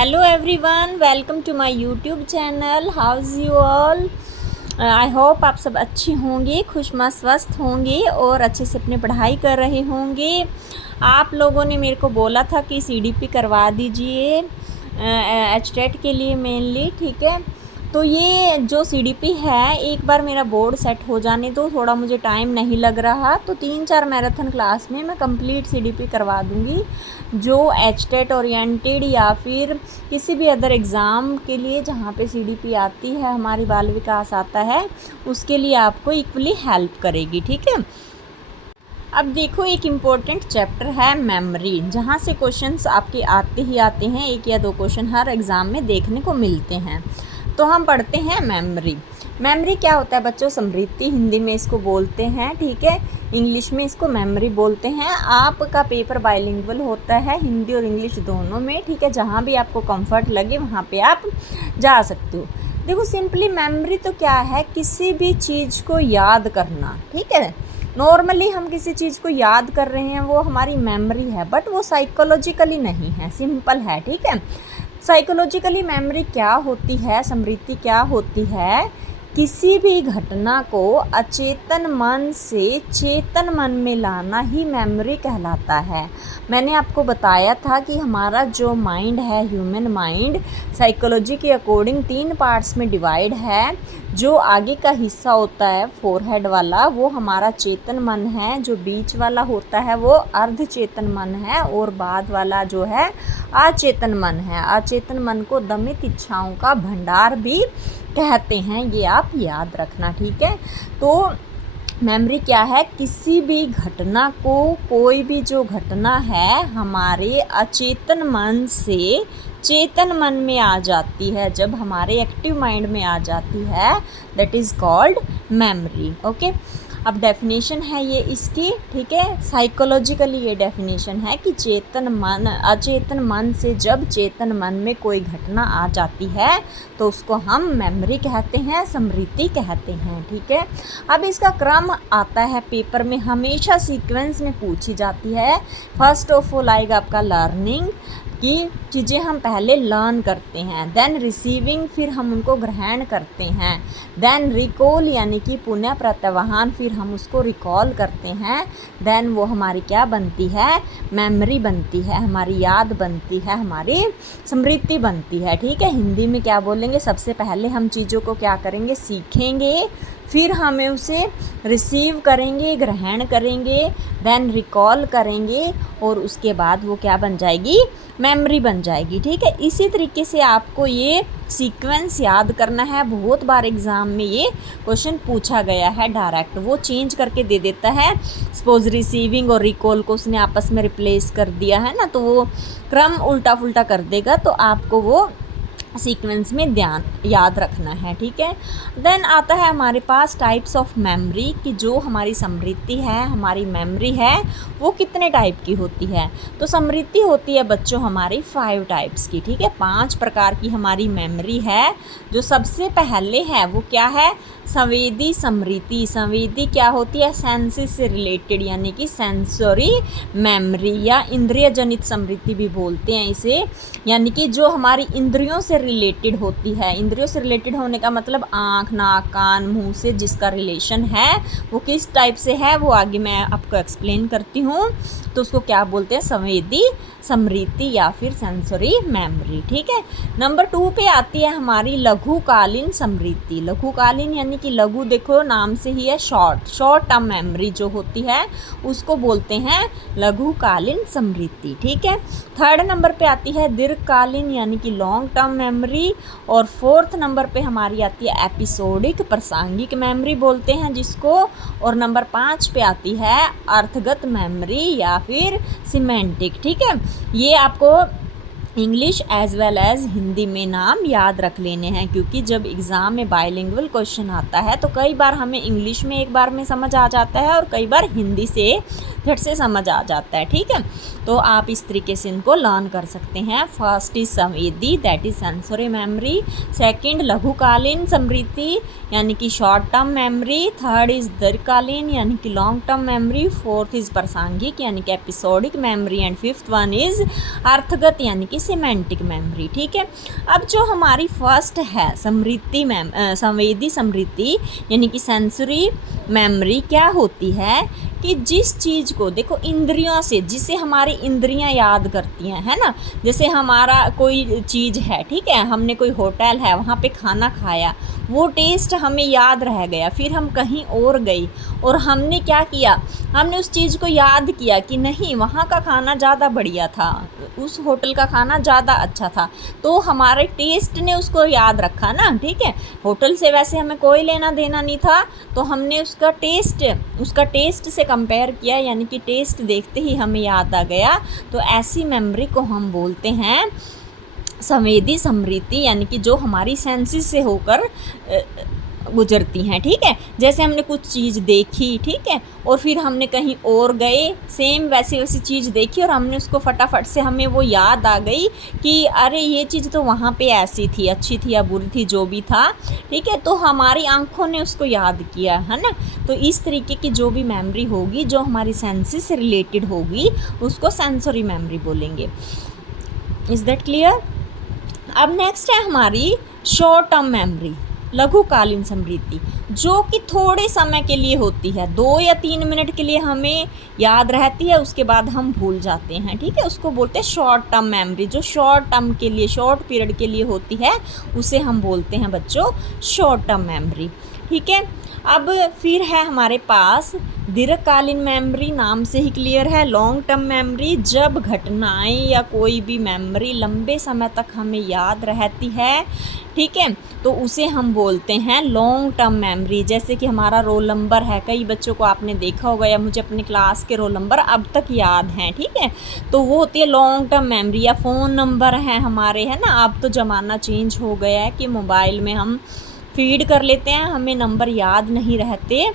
Hello everyone, welcome to my YouTube channel. How's you all. I hope आप सब अच्छे होंगे, खुशमा स्वस्थ होंगे और अच्छे से अपनी पढ़ाई कर रहे होंगे। आप लोगों ने मेरे को बोला था कि सीडीपी करवा दीजिए एचटेट के लिए मेनली, ठीक है। तो ये जो सीडीपी है, एक बार मेरा बोर्ड सेट हो जाने दो, थोड़ा मुझे टाइम नहीं लग रहा, तो 3-4 मैराथन क्लास में मैं कंप्लीट सीडीपी करवा दूँगी। जो एचटेट ओरिएंटेड या फिर किसी भी अदर एग्ज़ाम के लिए जहाँ पे सीडीपी आती है, हमारी बाल विकास आता है, उसके लिए आपको इक्वली हेल्प करेगी, ठीक है। अब देखो, एक इम्पोर्टेंट चैप्टर है मेमोरी, जहाँ से क्वेश्चंस आपके आते ही आते हैं। 1 या 2 क्वेश्चन हर एग्ज़ाम में देखने को मिलते हैं। तो हम पढ़ते हैं मेमोरी। मेमोरी क्या होता है बच्चों? स्मृति हिंदी में इसको बोलते हैं, ठीक है। इंग्लिश में इसको मेमोरी बोलते हैं। आपका पेपर बाइलिंगुअल होता है, हिंदी और इंग्लिश दोनों में, ठीक है। जहाँ भी आपको कंफर्ट लगे वहाँ पे आप जा सकते हो। देखो, सिंपली मेमोरी तो क्या है? किसी भी चीज़ को याद करना, ठीक है। नॉर्मली हम किसी चीज़ को याद कर रहे हैं, वो हमारी मेमोरी है, बट वो साइकोलॉजिकली नहीं है, सिंपल है, ठीक है। साइकोलॉजिकली मेमोरी क्या होती है, स्मृति क्या होती है? किसी भी घटना को अचेतन मन से चेतन मन में लाना ही मेमोरी कहलाता है। मैंने आपको बताया था कि हमारा जो माइंड है, ह्यूमन माइंड, साइकोलॉजी के अकॉर्डिंग 3 पार्ट्स में डिवाइड है। जो आगे का हिस्सा होता है फोरहेड वाला, वो हमारा चेतन मन है। जो बीच वाला होता है वो अर्ध चेतन मन है, और बाद वाला जो है अचेतन मन है। अचेतन मन को दमित इच्छाओं का भंडार भी कहते हैं, ये आप याद रखना, ठीक है। तो मेमोरी क्या है? किसी भी घटना को, कोई भी जो घटना है, हमारे अचेतन मन से चेतन मन में आ जाती है, जब हमारे एक्टिव माइंड में आ जाती है, that is called memory, okay. अब डेफिनेशन है ये इसकी, ठीक है। साइकोलॉजिकली ये डेफिनेशन है कि चेतन मन अचेतन मन से जब चेतन मन में कोई घटना आ जाती है, तो उसको हम मेमोरी कहते हैं, स्मृति कहते हैं, ठीक है। अब इसका क्रम आता है पेपर में, हमेशा सीक्वेंस में पूछी जाती है। फर्स्ट ऑफ ऑल आएगा आपका लर्निंग, कि चीज़ें हम पहले लर्न करते हैं, देन रिसीविंग, फिर हम उनको ग्रहण करते हैं, देन रिकॉल यानी कि पुनः प्रत्यावहन, फिर हम उसको रिकॉल करते हैं, देन वो हमारी क्या बनती है? मेमोरी बनती है, हमारी याद बनती है, हमारी स्मृति बनती है, ठीक है। हिंदी में क्या बोलेंगे? सबसे पहले हम चीज़ों को क्या करेंगे? सीखेंगे, फिर हमें उसे रिसीव करेंगे, ग्रहण करेंगे, देन रिकॉल करेंगे, और उसके बाद वो क्या बन जाएगी? मेमोरी बन जाएगी, ठीक है। इसी तरीके से आपको ये सीक्वेंस याद करना है। बहुत बार एग्ज़ाम में ये क्वेश्चन पूछा गया है डायरेक्ट, वो चेंज करके दे देता है। सपोज रिसीविंग और रिकॉल को उसने आपस में रिप्लेस कर दिया है ना, तो वो क्रम उल्टा पुल्टा कर देगा, तो आपको वो सीक्वेंस में ध्यान याद रखना है, ठीक है। देन आता है हमारे पास टाइप्स ऑफ मेमोरी, कि जो हमारी स्मृति है, हमारी मेमोरी है, वो कितने टाइप की होती है। तो स्मृति होती है बच्चों हमारी 5 टाइप्स की, ठीक है। 5 प्रकार की हमारी मेमोरी है। जो सबसे पहले है वो क्या है? संवेदी स्मृति। संवेदी क्या होती है? सेंसेस से रिलेटेड, यानी कि सेंसरी मेमोरी, या इंद्रिय जनित स्मृति भी बोलते हैं इसे, यानी कि जो हमारी इंद्रियों से रिलेटेड होती है। इंद्रियों से रिलेटेड होने का मतलब आँख, नाक, कान, मुंह से जिसका रिलेशन है, वो किस टाइप से है वो आगे मैं आपको एक्सप्लेन करती हूँ। तो उसको क्या बोलते हैं? संवेदी स्मृति या फिर सेंसरी मेमोरी, ठीक है। नंबर 2 पे आती है हमारी लघुकालीन स्मृति। लघुकालीन यानी कि लघु, देखो नाम से ही है, शॉर्ट टर्म मेमोरी जो होती है, उसको बोलते हैं लघुकालीन स्मृति, ठीक है। 3rd नंबर पे आती है दीर्घकालीन यानी कि लॉन्ग टर्म मेमोरी, और 4th नंबर पे हमारी आती है एपिसोडिक, प्रासंगिक मेमोरी बोलते हैं जिसको, और नंबर 5 पे आती है अर्थगत मेमोरी या फिर सिमेंटिक, ठीक है। ये आपको English as well as Hindi में नाम याद रख लेने हैं, क्योंकि जब एग्ज़ाम में बाइलिंगुअल क्वेश्चन आता है, तो कई बार हमें इंग्लिश में एक बार में समझ आ जाता है, और कई बार हिंदी से झट से समझ आ जाता है, ठीक है। तो आप इस तरीके से इनको लर्न कर सकते हैं। फर्स्ट इज संवेदी, that is sensory memory. Second लघुकालीन स्मृति यानी कि short term memory. Third is दीर्घकालीन यानी कि long term memory. Fourth is प्रासंगिक यानी कि episodic memory. And fifth one is अर्थगत यानी कि सिमेंटिक मेमोरी। ठीक है, अब जो हमारी फर्स्ट है स्मृति संवेदी स्मृति यानी कि सेंसरी मेमोरी क्या होती है कि जिस चीज़ को देखो इंद्रियों से, जिसे हमारी इंद्रियां याद करती हैं, है ना। जैसे हमारा कोई चीज़ है, ठीक है, हमने कोई होटल है वहाँ पे खाना खाया, वो टेस्ट हमें याद रह गया, फिर हम कहीं और गई और हमने क्या किया, हमने उस चीज़ को याद किया कि नहीं वहाँ का खाना ज़्यादा बढ़िया था, उस होटल का खाना ज़्यादा अच्छा था, तो हमारे टेस्ट ने उसको याद रखा ना। ठीक है, होटल से वैसे हमें कोई लेना देना नहीं था, तो हमने उसका टेस्ट से कंपेयर किया, यानी कि टेस्ट देखते ही हमें याद आ गया। तो ऐसी मेमोरी को हम बोलते हैं संवेदी स्मृति, यानी कि जो हमारी सेंसेस से होकर गुजरती हैं। ठीक है, जैसे हमने कुछ चीज़ देखी, ठीक है, और फिर हमने कहीं और गए, सेम वैसी चीज़ देखी और हमने उसको फटाफट से हमें वो याद आ गई कि अरे ये चीज़ तो वहाँ पे ऐसी थी, अच्छी थी या बुरी थी, जो भी था। ठीक है, तो हमारी आंखों ने उसको याद किया, है ना। तो इस तरीके की जो भी मेमोरी होगी जो हमारी सेंसेस से रिलेटेड होगी उसको सेंसरी मेमोरी बोलेंगे। Is that clear? अब नेक्स्ट है हमारी शॉर्ट टर्म मेमोरी, लघुकालीन स्मृति, जो कि थोड़े समय के लिए होती है, 2 या 3 मिनट के लिए हमें याद रहती है, उसके बाद हम भूल जाते हैं। ठीक है, उसको बोलते हैं शॉर्ट टर्म मेमोरी। जो शॉर्ट टर्म के लिए, शॉर्ट पीरियड के लिए होती है, उसे हम बोलते हैं बच्चों शॉर्ट टर्म मेमोरी। ठीक है, अब फिर है हमारे पास दीर्घकालीन मेमोरी, नाम से ही क्लियर है। लॉन्ग टर्म मेमोरी, जब घटनाएं या कोई भी मेमोरी लंबे समय तक हमें याद रहती है, ठीक है, तो उसे हम बोलते हैं लॉन्ग टर्म मेमोरी। जैसे कि हमारा रोल नंबर है, कई बच्चों को आपने देखा होगा या मुझे अपने क्लास के रोल नंबर अब तक याद हैं। ठीक है, तो वो होती है लॉन्ग टर्म मेमोरी। या फ़ोन नंबर हैं हमारे, है ना। अब तो ज़माना चेंज हो गया है कि मोबाइल में हम फीड कर लेते हैं, हमें नंबर याद नहीं रहते।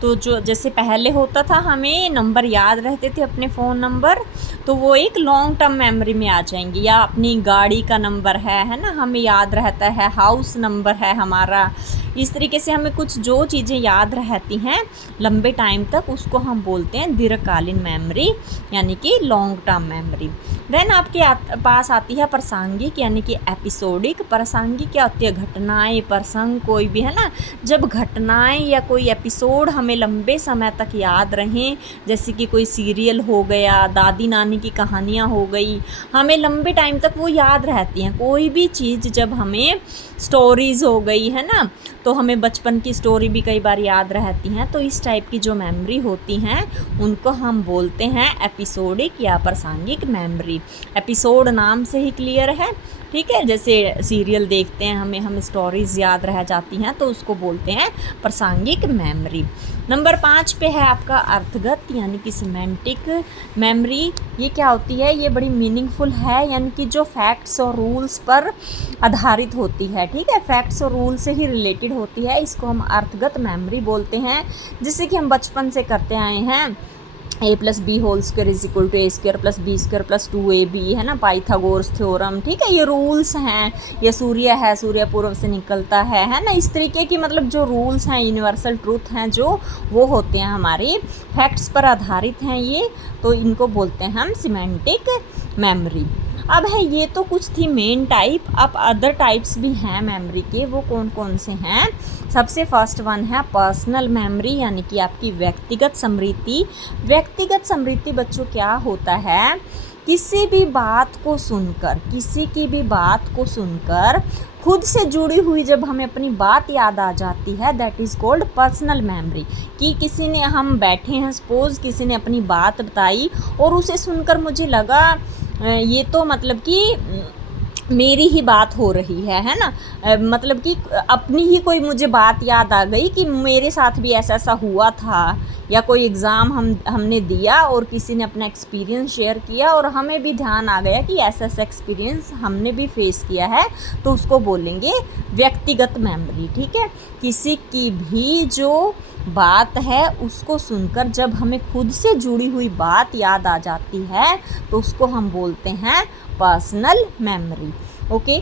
तो जो जैसे पहले होता था हमें नंबर याद रहते थे अपने फ़ोन नंबर, तो वो एक लॉन्ग टर्म मेमोरी में आ जाएंगी। या अपनी गाड़ी का नंबर है ना, हमें याद रहता है, हाउस नंबर है हमारा। इस तरीके से हमें कुछ जो चीज़ें याद रहती हैं लंबे टाइम तक, उसको हम बोलते हैं दीर्घकालीन मेमोरी, यानी कि लॉन्ग टर्म मेमोरी। देन आपके पास आती है प्रासंगिक, यानी कि एपिसोडिक। प्रासंगिक क्या होती है? घटनाएं, प्रसंग, कोई भी, है ना। जब घटनाएं या कोई एपिसोड हमें लंबे समय तक याद रहें, जैसे कि कोई सीरियल हो गया, दादी नानी की कहानियाँ हो गई, हमें लंबे टाइम तक वो याद रहती हैं। कोई भी चीज़ जब हमें, स्टोरीज़ हो गई, है ना, तो हमें बचपन की स्टोरी भी कई बार याद रहती हैं। तो इस टाइप की जो मेमोरी होती हैं उनको हम बोलते हैं एपिसोडिक या प्रासंगिक मेमोरी। एपिसोड नाम से ही क्लियर है, ठीक है। जैसे सीरियल देखते हैं, हमें स्टोरीज़ याद रह जाती हैं, तो उसको बोलते हैं प्रासंगिक मेमोरी। नंबर 5 पे है आपका अर्थगत, यानी कि सिमेंटिक मेमोरी। ये क्या होती है? ये बड़ी मीनिंगफुल है, यानी कि जो फैक्ट्स और रूल्स पर आधारित होती है, ठीक है। फैक्ट्स और रूल से ही रिलेटेड होती है, इसको हम अर्थगत मेमोरी बोलते हैं। जिससे कि हम बचपन से करते आए हैं, a+b² is equal to a² + b² + 2ab, है ना, पाइथागोरस थ्योरम, ठीक है। ये रूल्स हैं। ये सूर्य है, सूर्य पूर्व से निकलता है ना। इस तरीके की मतलब जो रूल्स हैं, यूनिवर्सल ट्रूथ हैं जो, वो होते हैं हमारे फैक्ट्स पर आधारित हैं ये, तो इनको बोलते हैं हम सिमेंटिक मेमोरी। अब है, ये तो कुछ थी मेन टाइप। अब अदर टाइप्स भी हैं मेमोरी के, वो कौन कौन से हैं? सबसे फर्स्ट वन है पर्सनल मेमोरी, यानी कि आपकी व्यक्तिगत स्मृति। व्यक्तिगत स्मृति बच्चों क्या होता है? किसी भी बात को सुनकर, किसी की भी बात को सुनकर खुद से जुड़ी हुई जब हमें अपनी बात याद आ जाती है, that is called personal memory. कि किसी ने, हम बैठे हैं, सपोज़ किसी ने अपनी बात बताई और उसे सुनकर मुझे लगा ये तो मतलब कि मेरी ही बात हो रही है ना। मतलब कि अपनी ही कोई मुझे बात याद आ गई कि मेरे साथ भी ऐसा ऐसा हुआ था, या कोई एग्ज़ाम हमने दिया और किसी ने अपना एक्सपीरियंस शेयर किया और हमें भी ध्यान आ गया कि ऐसा ऐसा एक्सपीरियंस हमने भी फेस किया है, तो उसको बोलेंगे व्यक्तिगत मेमोरी, ठीक है। किसी की भी जो बात है उसको सुनकर जब हमें खुद से जुड़ी हुई बात याद आ जाती है, तो उसको हम बोलते हैं personal memory. Okay,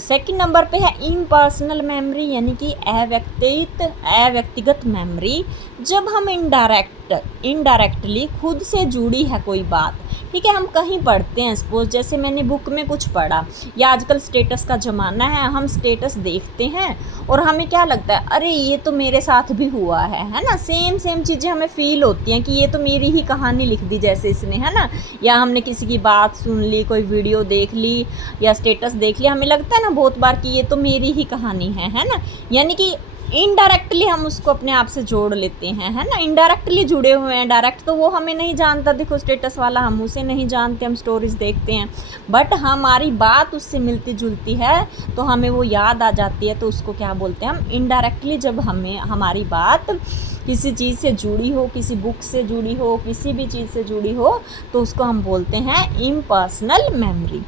second number पे है इम्पर्सनल मेमोरी, यानी कि अव्यक्तिगत मेमोरी। जब हम इनडायरेक्टली खुद से जुड़ी है कोई बात, ठीक है। हम कहीं पढ़ते हैं, सपोज जैसे मैंने बुक में कुछ पढ़ा, या आजकल स्टेटस का ज़माना है, हम स्टेटस देखते हैं और हमें क्या लगता है, अरे ये तो मेरे साथ भी हुआ है ना। सेम चीज़ें हमें फ़ील होती हैं कि ये तो मेरी ही कहानी लिख दी जैसे इसने, है ना। या हमने किसी की बात सुन ली, कोई वीडियो देख ली या स्टेटस देख लिया, हमें लगता है ना बहुत बार कि ये तो मेरी ही कहानी है ना। यानी कि इनडायरेक्टली हम उसको अपने आप से जोड़ लेते हैं, है ना। इनडायरेक्टली जुड़े हुए हैं, डायरेक्ट तो वो हमें नहीं जानता, देखो स्टेटस वाला हम उसे नहीं जानते, हम स्टोरीज देखते हैं, बट हमारी बात उससे मिलती जुलती है तो हमें वो याद आ जाती है, तो उसको क्या बोलते हैं हम, इनडायरेक्टली। जब हमें हमारी बात किसी चीज़ से जुड़ी हो, किसी बुक से जुड़ी हो, किसी भी चीज़ से जुड़ी हो, तो उसको हम बोलते हैं इम्पर्सनल मेमोरी।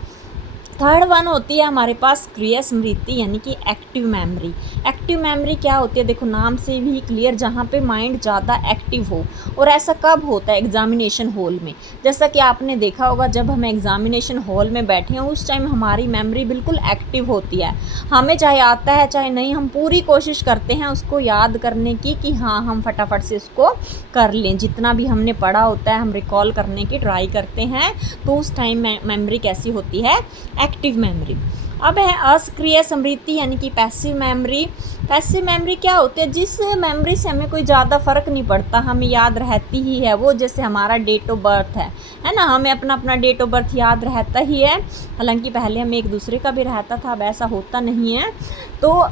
थर्ड वन होती है हमारे पास क्रिया स्मृति, यानी कि एक्टिव मेमोरी। एक्टिव मेमोरी क्या होती है, देखो नाम से भी क्लियर, जहाँ पे माइंड ज़्यादा एक्टिव हो। और ऐसा कब होता है, एग्जामिनेशन हॉल में। जैसा कि आपने देखा होगा, जब हम एग्जामिनेशन हॉल में बैठे हैं उस टाइम हमारी मेमोरी बिल्कुल एक्टिव होती है। हमें चाहे आता है चाहे नहीं, हम पूरी कोशिश करते हैं उसको याद करने की, कि हाँ हम फटाफट से उसको कर लें। जितना भी हमने पढ़ा होता है हम रिकॉल करने की ट्राई करते हैं, तो उस टाइम मेमोरी कैसी होती है, एक्टिव मेमोरी। अब है असक्रिय स्मृति, यानी कि पैसिव मेमोरी। पैसिव मेमोरी क्या होती है, जिस मेमोरी से हमें कोई ज़्यादा फ़र्क नहीं पड़ता, हमें याद रहती ही है वो। जैसे हमारा डेट ऑफ बर्थ है ना, हमें अपना डेट ऑफ बर्थ याद रहता ही है। हालांकि पहले हमें एक दूसरे का भी रहता था, अब ऐसा होता नहीं है। तो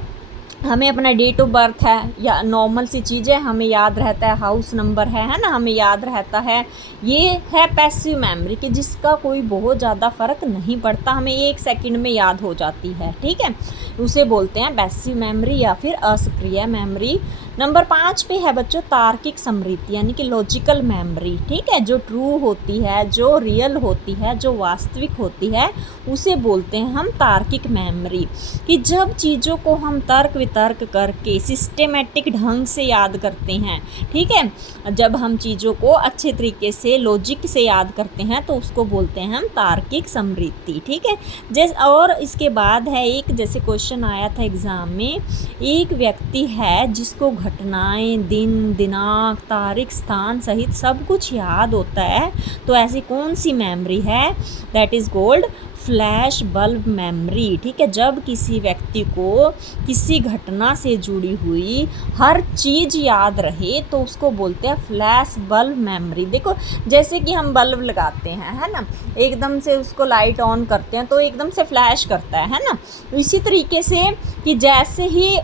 हमें अपना डेट ऑफ बर्थ है या नॉर्मल सी चीज़ें हमें याद रहता है, हाउस नंबर है ना, हमें याद रहता है। ये है पैसिव मेमोरी, कि जिसका कोई बहुत ज़्यादा फ़र्क नहीं पड़ता, हमें 1 सेकंड में याद हो जाती है, ठीक है। उसे बोलते हैं पैसिव मेमोरी या फिर असक्रिय मेमोरी। नंबर 5 पे है बच्चों तार्किक स्मृति, यानी कि लॉजिकल मेमोरी, ठीक है। जो ट्रू होती है, जो रियल होती है, जो वास्तविक होती है, उसे बोलते हैं हम तार्किक मेमोरी। कि जब चीज़ों को हम तर्क वितर्क करके सिस्टेमेटिक ढंग से याद करते हैं, ठीक है। जब हम चीज़ों को अच्छे तरीके से लॉजिक से याद करते हैं तो उसको बोलते हैं हम तार्किक स्मृति, ठीक है। और इसके बाद है एक, जैसे क्वेश्चन आया था एग्ज़ाम में, एक व्यक्ति है जिसको घटनाएं, दिन, दिनांक, तारीख, स्थान सहित सब कुछ याद होता है, तो ऐसी कौन सी मेमोरी है, that is called flash bulb memory, ठीक है। जब किसी व्यक्ति को किसी घटना से जुड़ी हुई हर चीज़ याद रहे तो उसको बोलते हैं फ्लैश बल्ब मेमोरी। देखो जैसे कि हम बल्ब लगाते हैं, है ना, एकदम से उसको लाइट ऑन करते हैं तो एकदम से फ्लैश करता है ना। इसी तरीके से कि जैसे ही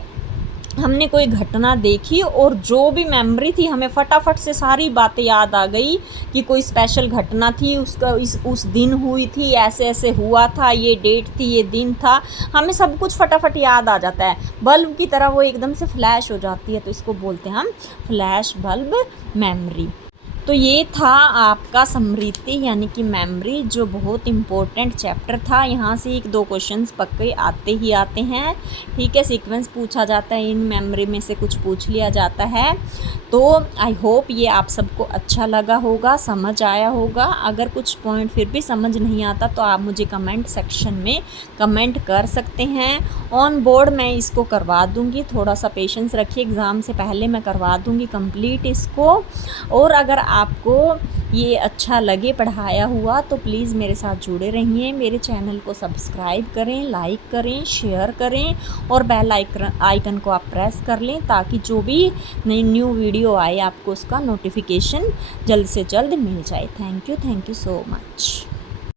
हमने कोई घटना देखी और जो भी मेमोरी थी, हमें फटाफट से सारी बातें याद आ गई कि कोई स्पेशल घटना थी, उसका उस दिन हुई थी, ऐसे ऐसे हुआ था, ये डेट थी, ये दिन था, हमें सब कुछ फटाफट याद आ जाता है। बल्ब की तरह वो एकदम से फ्लैश हो जाती है, तो इसको बोलते हैं हम फ्लैश बल्ब मेमोरी। तो ये था आपका स्मृति यानी कि मेमोरी, जो बहुत इम्पोर्टेंट चैप्टर था। यहाँ से 1-2 क्वेश्चंस पक्के आते ही आते हैं, ठीक है। सीक्वेंस पूछा जाता है, इन मेमोरी में से कुछ पूछ लिया जाता है। तो आई होप ये आप सबको अच्छा लगा होगा, समझ आया होगा। अगर कुछ पॉइंट फिर भी समझ नहीं आता तो आप मुझे कमेंट सेक्शन में कमेंट कर सकते हैं। ऑन बोर्ड मैं इसको करवा दूँगी, थोड़ा सा पेशेंस रखिए, एग्ज़ाम से पहले मैं करवा दूँगी कंप्लीट इसको। और अगर आपको ये अच्छा लगे पढ़ाया हुआ तो प्लीज़ मेरे साथ जुड़े रहिए, मेरे चैनल को सब्सक्राइब करें, लाइक करें, शेयर करें और बेल आइकन को आप प्रेस कर लें, ताकि जो भी नई न्यू वीडियो आए आपको उसका नोटिफिकेशन जल्द से जल्द मिल जाए। Thank you so much.